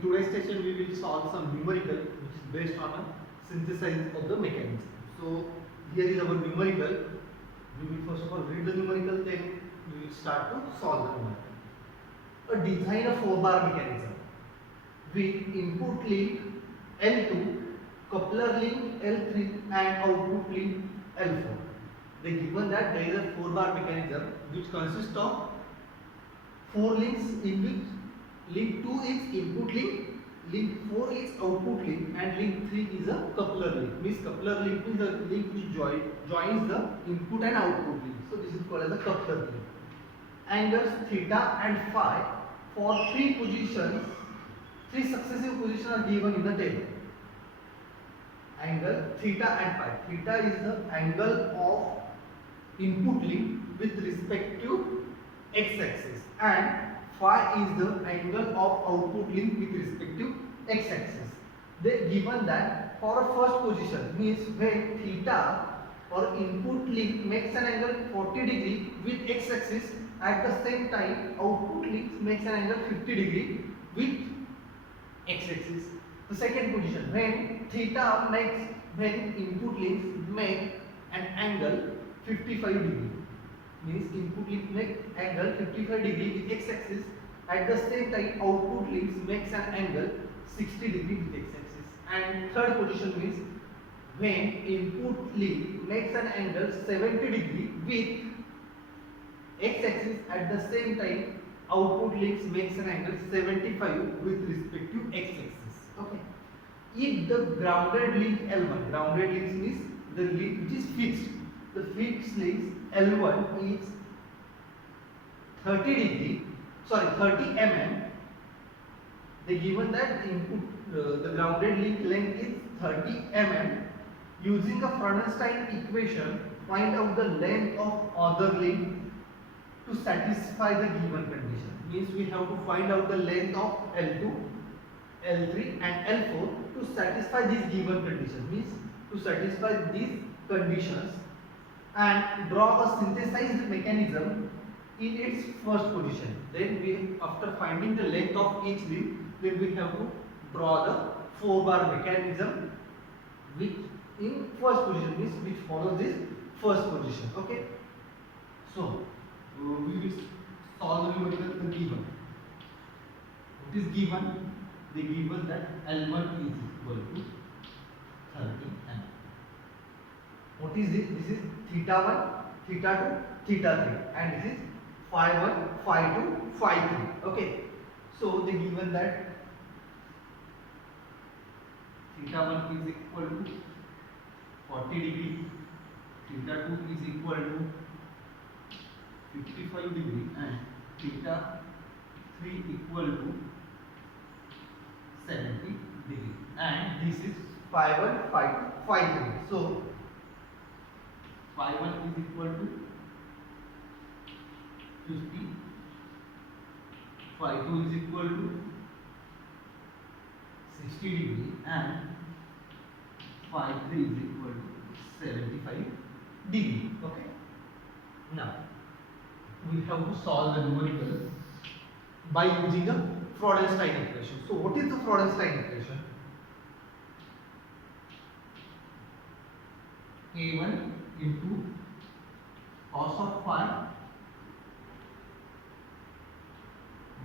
In today's session, we will solve some numerical which is based on a synthesis of the mechanism. So here is our numerical. We will first of all read the numerical, then we will start to solve the numerical. A design a 4-bar mechanism with input link L2, coupler link L3 and output link L4. They given that there is a 4-bar mechanism which consists of 4 links in which link 2 is input link, link 4 is output link and link 3 is a coupler link. Means coupler link is a link which joins the input and output link. So this is called as a coupler link. Angles theta and phi for 3 positions, 3 successive positions are given in the table. Angle theta and phi. Theta is the angle of input link with respect to x-axis and phi is the angle of output link with respect to x-axis. They given that for a first position means when theta or input link makes an angle 40 degree with x-axis, at the same time output link makes an angle 50 degree with x-axis. The second position when theta makes, when input links make an angle 55 degree, means input link make angle 55 degree with x-axis, at the same time output links makes an angle 60 degree with x-axis. And third position means when input link makes an angle 70 degree with x-axis, at the same time output links makes an angle 75 with respect to x-axis. Okay. If the grounded link L1, grounded links means the link which is fixed, the fixed links L1 is 30 mm. They given that input the grounded link length is 30 mm. Using a Freudenstein equation, find out the length of other link to satisfy the given condition. Means we have to find out the length of L2, L3 and L4 to satisfy this given condition. Means to satisfy these conditions and draw a synthesized mechanism in its first position. Then we, after finding the length of each link, then we have to draw the 4-bar mechanism which in first position means which follows this first position. Okay. So we will solve the numerical given. What is given? They given that L1 is equal to 30 mm. What is this? This is theta 1, theta 2, theta 3 and this is phi 1, phi 2, phi 3. Okay. So they given that theta 1 is equal to 40 degree, theta 2 is equal to 55 degree and theta 3 equal to 70 degree, and this is phi 1, phi 2, phi 3. So phi 1 is equal to 50, phi 2 is equal to 60 degree and phi 3 is equal to 75 degree. Okay. Now we have to solve the numerical by using a Freudenstein equation. So what is the Freudenstein equation? K1 into cos of phi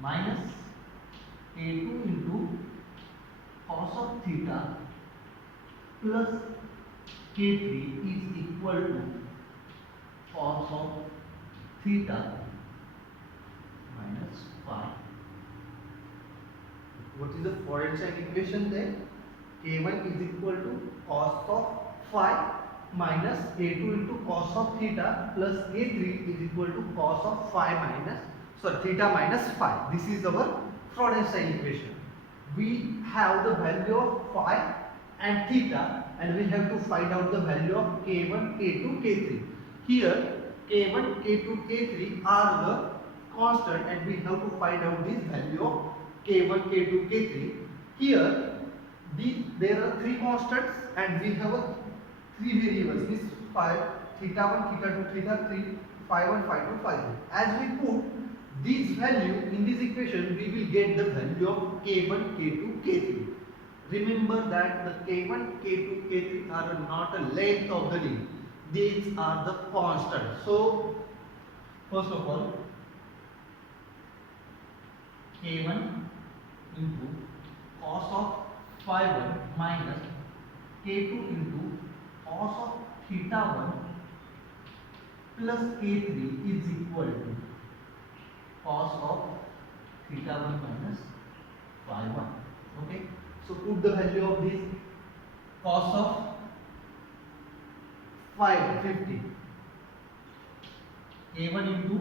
minus K2 into cos of theta plus K3 is equal to cos of theta minus phi. What is the Freudenstein equation then? K1 is equal to cos of phi minus K2 into cos of theta plus K3 is equal to cos of theta minus phi. This is our Freudenstein equation. We have the value of phi and theta and we have to find out the value of K1, K2, K3. Here K1, K2, K3 are the constant and we have to find out this value of K1, K2, K3. Here there are 3 constants and we have 3 variables, means phi, theta 1, theta 2, theta 3, phi 1, phi 2, phi 3. As we put this value in this equation we will get the value of K1, K2, K3. Remember that the K1, K2, K3 are not a length of the link. These are the constants. So first of all, K1 into cos of phi 1 minus K2 into cos of theta 1 plus K3 is equal to cos of theta 1 minus phi 1. Okay. So put the value of this cos of 50 K1 into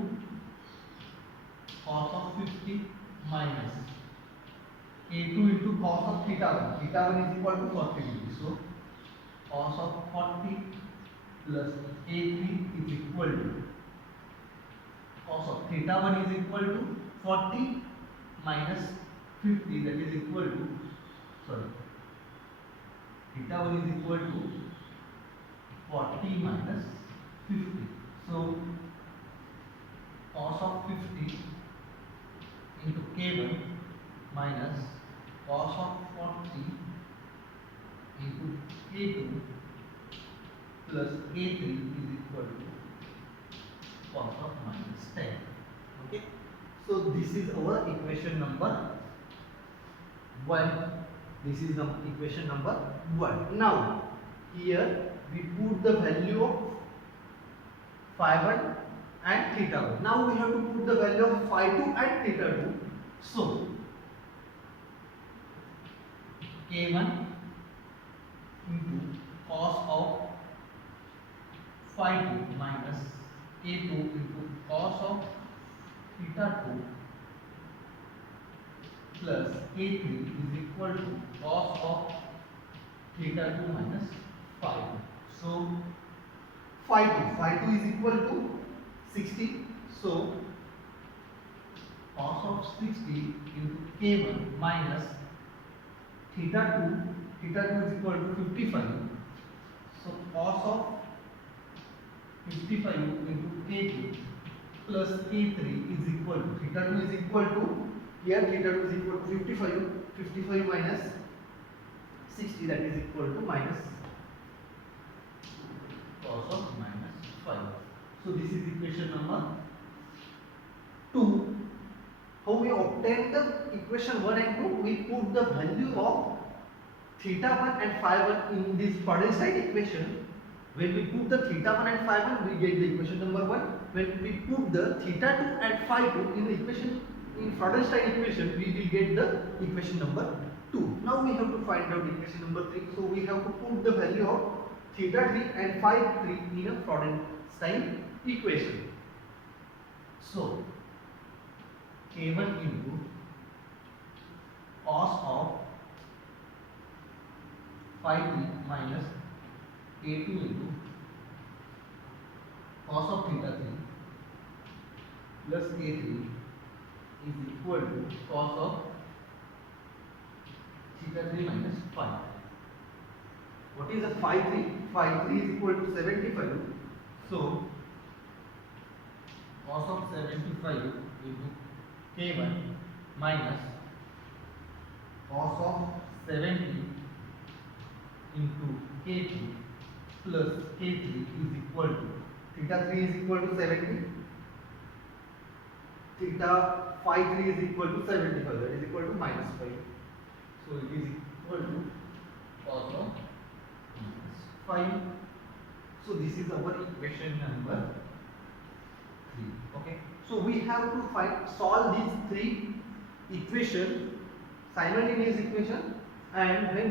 cos of 50 minus K2 into cos of theta 1. Theta 1 is equal to 40 degrees. So cos of 40 plus K3 is equal to cos of theta 1 is equal to 40 minus 50, that is equal to, sorry, theta 1 is equal to 40 minus 50. So cos of 50 into K1 minus cos of 40 into K2 plus K3 is equal to cos of minus 10. Okay. So this is our equation number 1. This is the equation number 1. Now here we put the value of phi 1 and theta 1. Now we have to put the value of phi 2 and theta 2. So K1 into cos of phi 2 minus K2 into cos of theta 2 plus K3 is equal to cos of theta 2 minus phi 2. So phi 2 is equal to 60. So cos of 60 into K1 minus theta 2 is equal to 55. So cos of 55 into K2 plus K3 is equal to, theta 2 is equal to, here theta 2 is equal to 55 minus 60, that is equal to minus cos of minus 5. So this is equation number 2. How we obtain the equation 1 and 2? We put the value of theta 1 and phi 1 in this Freudenstein equation. When we put the theta 1 and phi 1, we get the equation number 1. When we put the theta 2 and phi 2 in the equation, in Freudenstein equation, we will get the equation number 2. Now we have to find out equation number 3. So we have to put the value of theta 3 and phi 3 in a Freudenstein equation. So K1 into cos of phi 3 minus K2 into cos of theta 3 plus K3 is equal to cos of theta 3 minus phi. What is the phi 3? Phi 3 is equal to 75. So cos of 75 into K1 minus cos of 70 into K2 plus K3 is equal to, theta 3 is equal to 70, theta phi 3 is equal to 75, that is equal to minus 5. So it is equal to cos of minus 5. So this is our equation number 3. Okay. So we have to solve these three equations, simultaneous equation, and when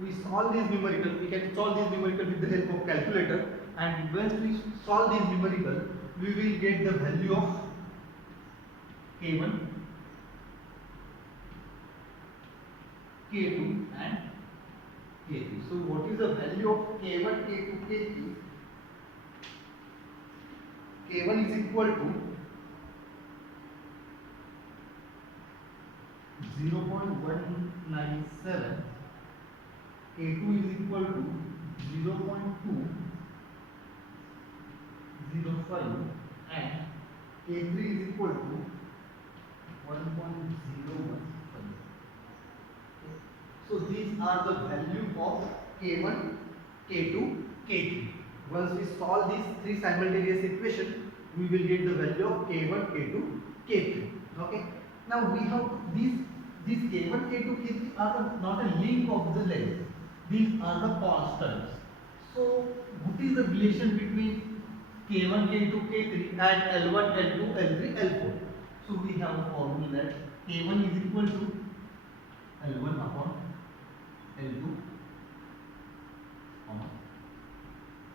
we solve this numerical, we can solve this numerical with the help of calculator, and when we solve this numerical, we will get the value of K1, K2 and K3. So what is the value of K1, K2, K3? K1 is equal to 0.197, K2 is equal to 0.205 and K3 is equal to 1.01. So these are the value of K1, K2, K3. Once we solve these three simultaneous equations, we will get the value of K1, K2, K3. Okay. Now we have these K1, K2, K3 are not a link of the length. These are the constants. So what is the relation between K1, K2, K3 and L1, L2, L3, L4? So we have a formula that K1 is equal to L1 upon L2,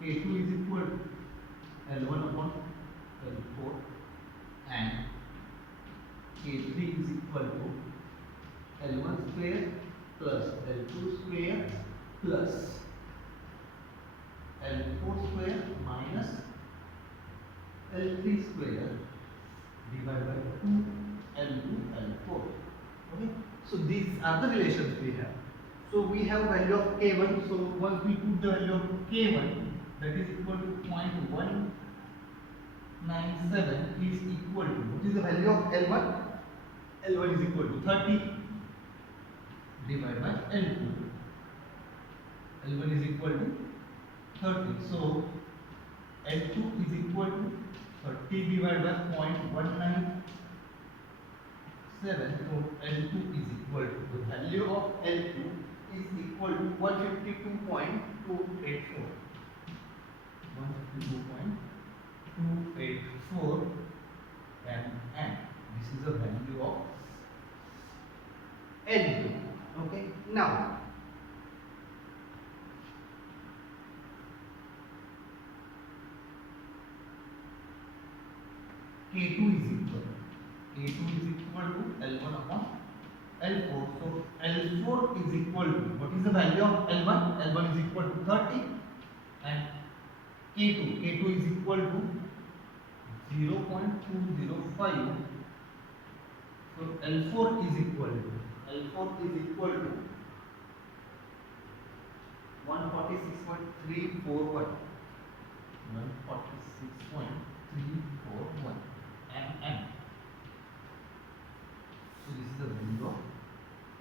K2 is equal to L1 upon L4, and K3 is equal to L1 square plus L2 square plus L4 square minus L3 square divided by 2 L2 L4. Okay, so these are the relations we have. So we have value of K1. So once we put the value of K1, that is equal to 0.197 is equal to, what is the value of L1? L1 is equal to 30 divided by L2. L1 is equal to 30. So L2 is equal to 30 divided by 0.197. So L2 is equal to, the value of L2 is equal to 152.284. 152.284 mm. This is the value of L2. Okay. Now K2 is equal to L1 upon L4. So L4 is equal to, what is the value of L1? L1 is equal to 30, and K2 is equal to 0.205. So L4 is equal to 146.341. 146.341 mm. So this is the value of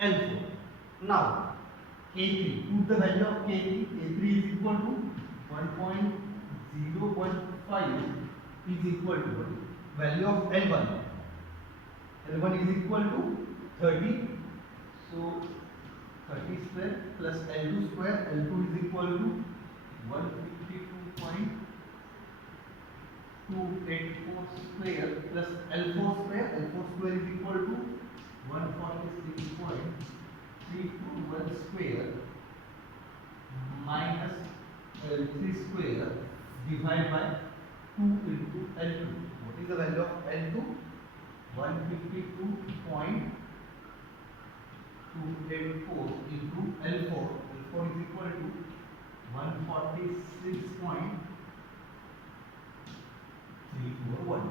L4. Now K3, put the value of K3. K3 is equal to 1.015 is equal to what? Value of L1. L1 is equal to 30. So 30 square plus L2 square. L2 is equal to 152.284 square plus L4 square. L4 square is equal to 146.341 square minus L3 square divided by 2 into L2. What is the value of L2? 152.284 into L4. L4 is equal to 146.341.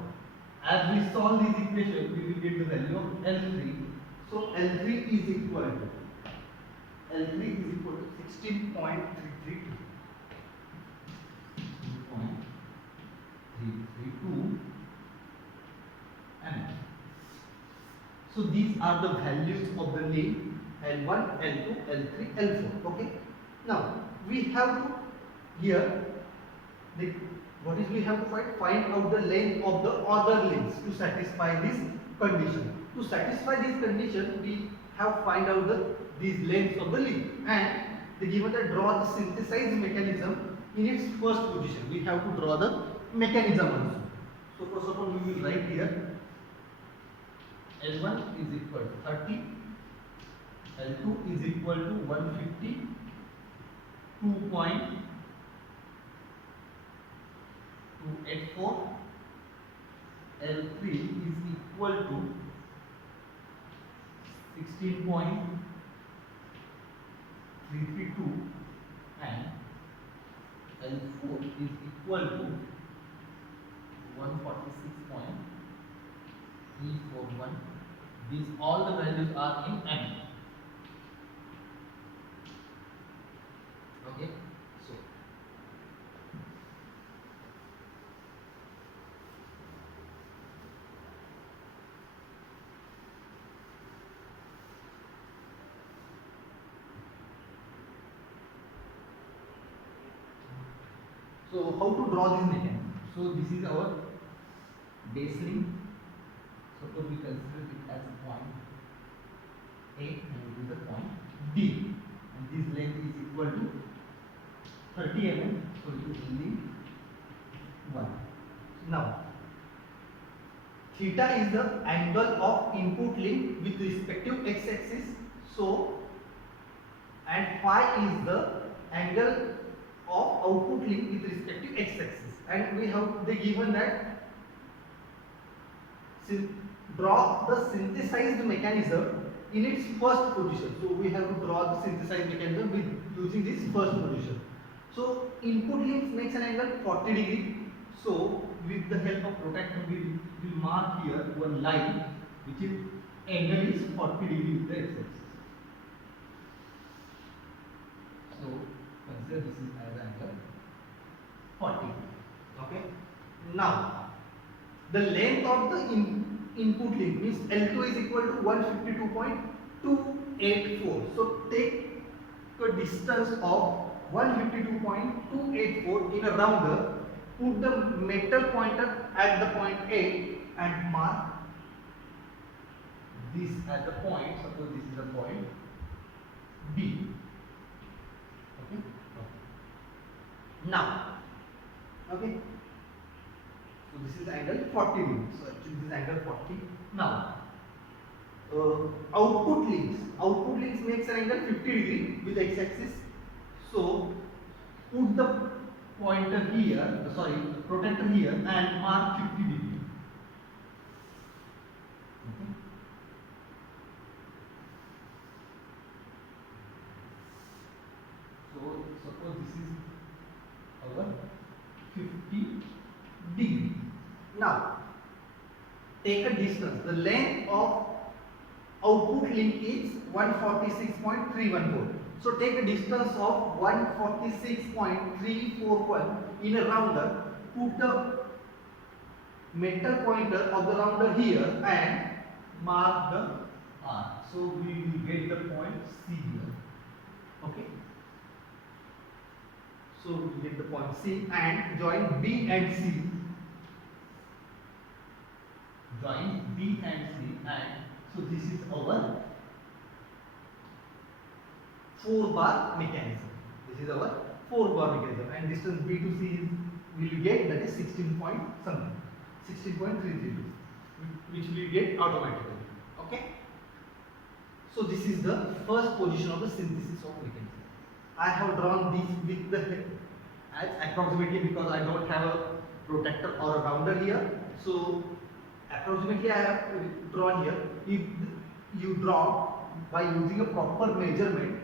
As we solve this equation, we will get the value of L3. So L3 is equal to 16.332. 16.332 mm. So these are the values of the length L1, L2, L3, L4. Okay. Now we have to here what is we have to find out the length of the other links to satisfy this condition. To satisfy this condition, we have find out these lengths of the link, and they given that draw the synthesized mechanism in its first position. We have to draw the mechanism also. So first of all, we will write here L1 is equal to 30, L2 is equal to 152.284, L3 is equal to 16.332, and L4 is equal to 146.341. These all the values are in M. Okay. So So how to draw this mechanism? So this is our base link. Suppose we consider it as a point A and this is the point D, and this length is equal to 30 mm. So it is link 1. Now theta is the angle of input link with respective x-axis. So and phi is the angle of output link with respect to x-axis. And we have they given that draw the synthesized mechanism in its first position. So we have to draw the synthesized mechanism with using this first position. So input link makes an angle 40 degree. So with the help of protractor we will mark here one line which is angle is 40 degree with the x-axis. So consider this is as angle 40. Okay. Now the length of the input link means L2 is equal to 152.284. So take a distance of 152.284 in a rounder. Put the metal pointer at the point A and mark this at the point. Suppose this is the point B. Okay. Now, okay. So this is angle 40 degree. So actually this is angle 40. Now, output links. Output links makes an angle 50 degree with x-axis. So put the pointer here, the protractor here, and mark 50 degree. Okay. So suppose this is our 50 degree. Now take a distance. The length of output link is 146.314. So take a distance of 146.341 in a rounder. Put the metal pointer of the rounder here and mark the R. So we will get the point C here. Okay. So we get the point C and join B and C. Join B and C, and so this is our 4-bar mechanism. This is our 4-bar mechanism, and distance B to C is we will get, that is 16 point something, 16.332, which we will get automatically. Okay. So this is the first position of the synthesis of mechanism. I have drawn this with the as approximately because I don't have a protractor or a rounder here. So approximately I have drawn here. If you draw by using a proper measurement,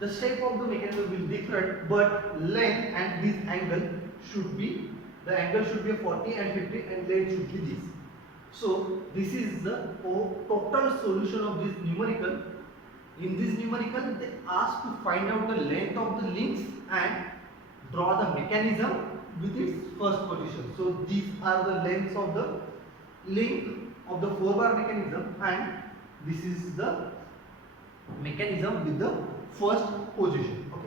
the shape of the mechanism will be different, but length and this angle should be, the angle should be 40 and 50 and length should be this. So this is the total solution of this numerical. In this numerical they ask to find out the length of the links and draw the mechanism with its first position. So these are the lengths of the link of the 4-bar mechanism, and this is the mechanism with the first position. Okay.